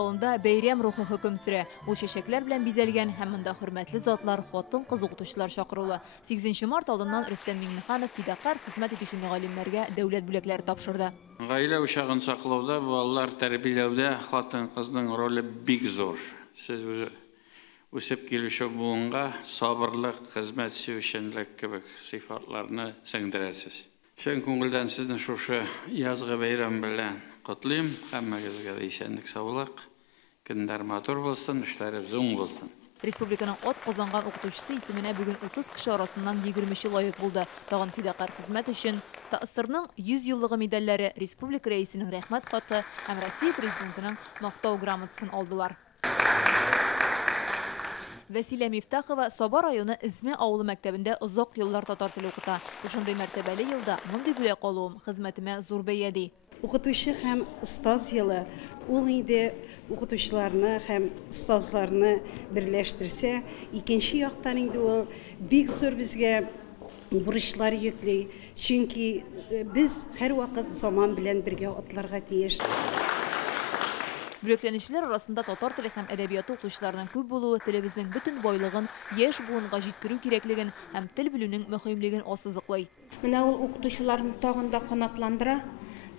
залында бәйрәм рухы хөкем сүрә. Ул чәчәкләр белән бизәлгән һәм монда хөрмәтле затлар, хатын-кыз укытучылар чакырылы. 8 март алдыннан Рөстәм Миңнеханов фидакар хезмәт итүче мөгаллимнәргә дәүләт бүләкләре тапшырды. Гаилә учагын саклауда, балалар тәрбияләүдә хатын-кызның роле бик зур. Сез үсеп килүче буынга сабырлык, хезмәт сөючәнлек кебек сыйфатларны сеңдерәсез. Чын күңелдән сезне шушы язгы бәйрәм белән котлыйм. Һәммәгезгә дә исәнлек, саулык, көндәр матур булсын, эшләрегез уң булсын. Республиканың ат казанган укытучысы исеменә бүген 30 кеше арасыннан 20 лаек булды. Тагын фидакар хезмәт өчен ТАССРның 100 еллыгы медальләре, республика рәисенең рәхмәт хаты һәм Россия президентының мактау грамотасын алдылар. Вәсилә Мифтахова Саба районы Изме авылы мәктәбендә озак еллар татар теле укыта. Ушундый мәртәбәле елда мондый бүләк алуым хезмәтемә зур бәя ди. Укытучы һәм остаз елы ул инде укытучыларны һәм остазларны берләштерсә, икенче яктан инде ул бик зур безгә бурычлар йөкле, чөнки без һәр вакыт заман белән бергә атларга тиеш. Бүләкләнүчеләр арасында татар теле һәм әдәбияты укытучыларының күп булуы телебезнең бөтен байлыгын, яшь буынга җиткерү кирәклеген һәм тел белүнең мөһимлеген ассызыклый. Менә ул укытучыларны тагын да канатландыра,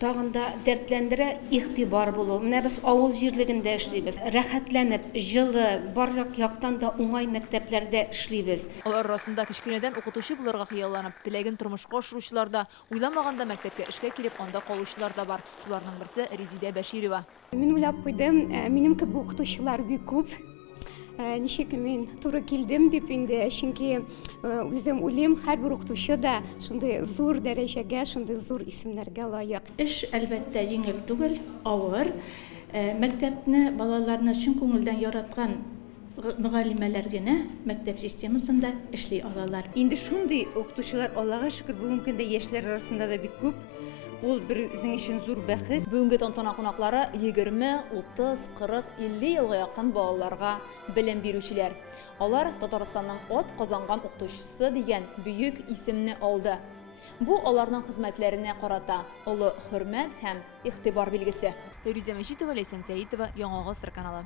тагын да дәртләндерә, игътибар булу. Менә без авыл җирлегендә эшлибез. Рәхәтләнеп, җылы, барлык яктан да уңай мәктәпләрдә эшлибез. Алар арасында кечкенәдән укытучы булырга хыялланып, теләген тормышка ашыручылар да, уйламаганда мәктәпкә эшкә килеп анда калучылар да бар. Шуларның берсе Резидә Бәширова. Мин уйлап куйдым, минем кебек укытучылар бик күп. Ничек мин туры килдем дип инде, чөнки үзем уйлыйм, һәрбер укытучы да шундый зур дәрәҗәгә, шундый зур исемнәргә лаек. Эш әлбәттә җиңел түгел, авыр. Мәктәпне балаларны чын күңелдән яраткан мөгаллимәләр генә мәктәп системасында эшли алалар. Инде шундый укытучылар, Аллага шөкер, бүгенге көндә яшьләр арасында да бик күп. Ул безнең өчен зур бәхет. Бүгенге тантана кунаклары 20, 30, 40, 50 елга якын балаларга белем бирүчеләр. Алар Татарстанның ат казанган укытучысы дигән бөек исемне алды. Бу аларның хезмәтләренә карата олы хөрмәт һәм игътибар билгесе. Рүзә Мәҗитова, Ләйсән Сәитова, Яңа Гасыр каналы.